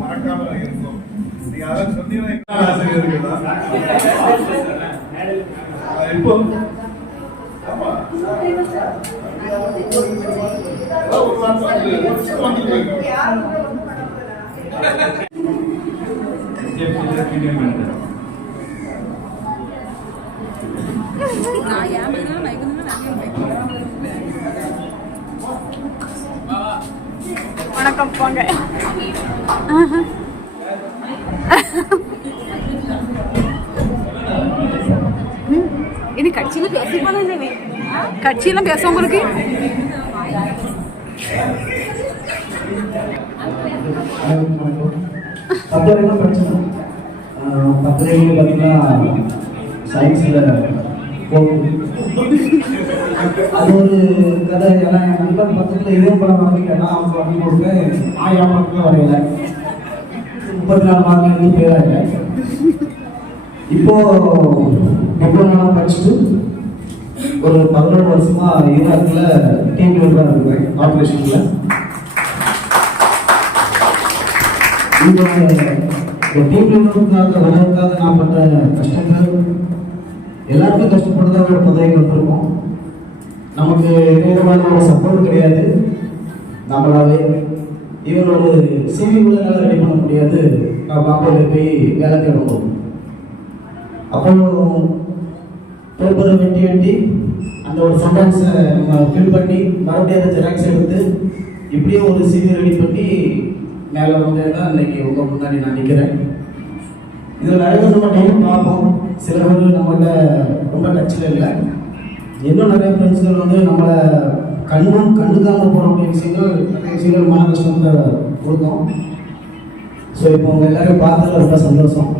மறக்காம இருக்கும். நீங்க அதான் சொன்னீங்கன்னா ஆசிரியர்கள் தான் இப்போ? ஆமா. அதான் ஒரு மாசம் நான் வணக்கம் போங்க இனி கட்சியில பேசிப்பானே கட்சியெல்லாம் பேச உங்களுக்கு பத்தரைலாம் படிச்சோம் பத்தரையில் பார்த்தீங்கன்னா சயின்ஸில் அது ஒரு கதை ஏன்னா என் நண்பன் பக்கத்தில் இதே படம் வரைக்கும் அவங்க வாங்கி கொடுப்பேன் ஆயா மார்க்கில் வரையில முப்பத்தி நாலு மார்க் எழுதி பேராங்க இப்போ டிப்ளமோ படிச்சுட்டு ஒரு பதினொன்று வருஷமா ஈராக்கில் டீம் லீடராக இருக்கேன் ஆப்ரேஷனில் இந்த டீம் லீடருக்காக வரதுக்காக நான் பட்ட கஷ்டங்கள் எல்லாருக்கும் கஷ்டப்படுறத தான் ஒரு பதவிக்கு வந்திருக்கோம் நமக்கு நேரமான சப்போர்ட் கிடையாது. நம்மளாவே இவர் ஒரு சிவி கூட ரெடி பண்ண முடியாது. நான் பாம்பேல போய் வேலை தேடணும். அப்போ பேப்பரை வெட்டி வெட்டி அந்த ஒரு சென்டென்ஸை நம்ம ஃபில் பண்ணி மறுபடியும் ஜெராக்ஸ் எடுத்து இப்படியே ஒரு சிவி ரெடி பண்ணி மேலே வந்து தான் இன்னைக்கு உங்கள் முன்னாடி நான் நிற்கிறேன் இதில் நடந்தது மட்டும் பார்ப்போம். சில பேர் நம்மகிட்ட ரொம்ப டச்சில் இல்லை. இன்னும் நிறைய ஃப்ரெண்ட்ஸ்கள் வந்து நம்மளை கண்ணும் கண்ணுக்காக போகக்கூடிய விஷயங்கள் நிறைய விஷயங்கள் மன கஷ்டத்தை கொடுக்கும் ஸோ இப்போ உங்கள் எல்லாரையும் பார்த்ததுல ரொம்ப சந்தோஷம்.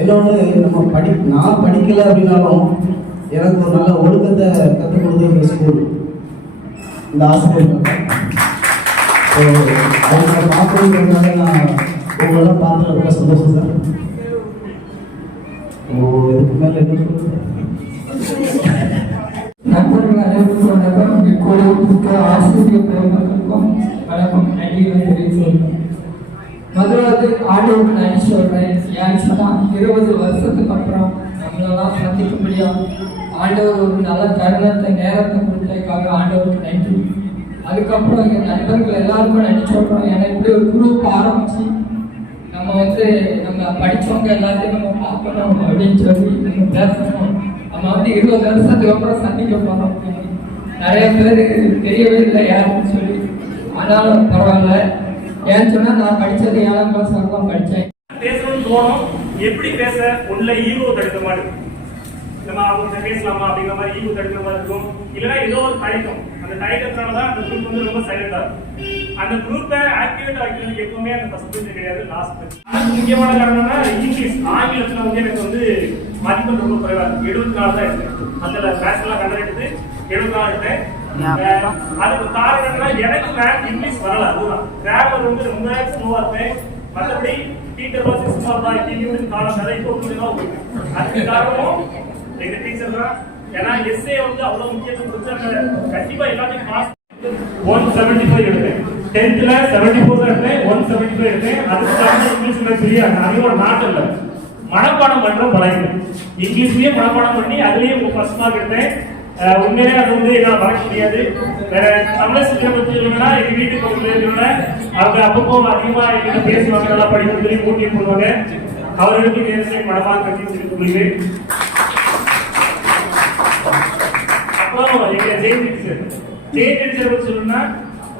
இன்னொன்று நம்ம படி நான் படிக்கலை அப்படின்னாலும் எனக்கு ஒரு நல்ல ஒழுக்கத்தை கற்றுக் கொடுத்த இந்த ஸ்கூல் இந்த ஆசிரியர். ஸோ அவங்க பார்க்கறதுக்காக நான் உங்களெல்லாம் பார்த்து ரொம்ப சந்தோஷம் சார். ஓ இதுக்கு மேலே என்ன சொல்லுங்கள் அனைவருக்கும் வணக்கம் இங்கே இருக்க ஆசிரியர் பெருமக்களுக்கும் வணக்கம் நன்றிகளை தெரிவித்துள்ளேன் முதலாவது ஆண்டவருக்கு நன்றி சொல்றேன் ஏன்னு சொன்னா இருபது வருஷத்துக்கு அப்புறம் நம்மளெல்லாம் சந்திக்க முடியும் ஆண்டவர் ஒரு நல்ல தருணத்தை நேரத்தை கொடுத்ததுக்காக ஆண்டவருக்கு நன்றி அதுக்கப்புறம் எங்கள் நண்பர்கள் எல்லாருக்கும் நன்றி சொல்கிறோம் ஏன்னா இப்படி ஒரு குரூப் ஆரம்பிச்சு நம்ம வந்து நம்ம படிச்சவங்க எல்லாத்தையும் நம்ம பார்க்கணும் அப்படின்னு சொல்லி நம்ம பேசணும் நம்ம வந்து இருபது வருஷத்துக்கு அப்புறம் சந்திக்க போகிறோம் நிறைய பேர் தெரியவே இல்லை யாருன்னு சொல்லி. ஆனாலும் பரவாயில்ல. ஏன்னு சொன்னா நான் படிச்சது ஏழாம் கிளாஸ் வரைக்கும் படித்தேன் பேசணும்னு தோணும். எப்படி பேச? உள்ள ஈகோ தடுக்க மாதிரி. நம்ம அவங்க பேசலாமா அப்படிங்கிற மாதிரி ஈகோ தடுக்கிற மாதிரி இருக்கும். இல்லைன்னா ஏதோ ஒரு தயக்கம். அந்த தயக்கத்தினால தான் அந்த குரூப் வந்து ரொம்ப சைலண்டா அந்த குரூப்பை ஆக்டிவேட் ஆக்கிறதுக்கு எப்பவுமே அந்த ஃபர்ஸ்ட் பெஞ்ச் கிடையாது லாஸ்ட் பெஞ்ச் அதுக்கு முக்கியமான காரணம்னா இங்கிலீஷ் ஆங்கிலத்துல வந்து எனக்கு வந்து மதிப்பெண் ரொம்ப குறைவாக இருக்கு. எழுபத்தி நாலு தான் இருக்கு அதில் மேத்ஸ் எல்லாம் அஹ் அதுக்கு காரணம் என்னன்னா எனக்கு மேத் இங்கிலீஷ் வரல அதுதான். கிராமர் வந்து ரொம்ப ஸ்லோவா இருப்பேன் மற்றபடி டீச்சர் வாசி சும்மா தான் டிவி காலம் நிறைய இப்போ போயிட்டு அதுக்கு காரணம் எங்க டீச்சர் தான். ஏன்னா எஸ்ஏ வந்து அவ்வளவு முக்கியத்துவம் கொடுத்து கண்டிப்பா எல்லாத்தையும் பாஸ் ஒன் செவன்டி ஃபைவ் எடுத்தேன். டென்த்ல செவன்டி ஃபோர் தான் எடுத்தேன். ஒன் செவன்டி ஃபைவ் எடுத்தேன். அதுக்கு காரணம் இங்கிலீஷ்ல சரியா அதிகோட நாட்டம் இல்லை. மனப்பாடம் பண்ற பழக்கம் இங்கிலீஷ்லயே மனப்பாடம் பண்ணி அதுலயே ஃபர்ஸ்ட் மார்க் எடுத்தேன். உண்மையிலே அது வந்து என்னால மறக்க முடியாது. வேற தமிழ் சிஸ்டம் பத்தி சொல்லணும்னா எங்க வீட்டுக்கு வந்து சொல்லணும்னா அவங்க அப்பப்போ அதிகமா எங்கிட்ட பேசுவாங்க நல்லா படிக்க சொல்லி போட்டி போடுவாங்க. அவர்களுக்கு நேரத்தை மனமாக கட்டி சொல்லி அப்புறம் எங்க ஜெயின் டீச்சர் ஜெயின் டீச்சர் பத்தி சொல்லணும்னா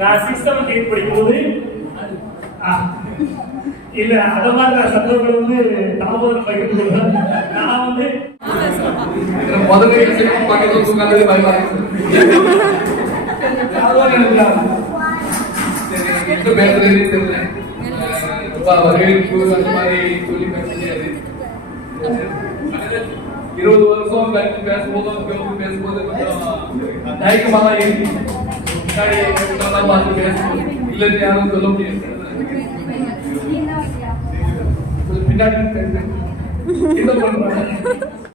நான் சிக்ஸ் செவன்த் எயிட் படிக்கும்போது இல்ல அத மாதிரி நான் சந்தர்ப்பங்கள் வந்து தாமதம் பகிர்ந்து நான் வந்து முதல்ல இருக்கும் பக்கத்துல தூங்காதது பயமா இருக்கு யாரும் எனக்கு எங்க பேசுறதே தெரியல ரொம்ப வரவேற்பு அந்த மாதிரி சொல்லி பேச முடியாது இருபது வருஷம் கழிச்சு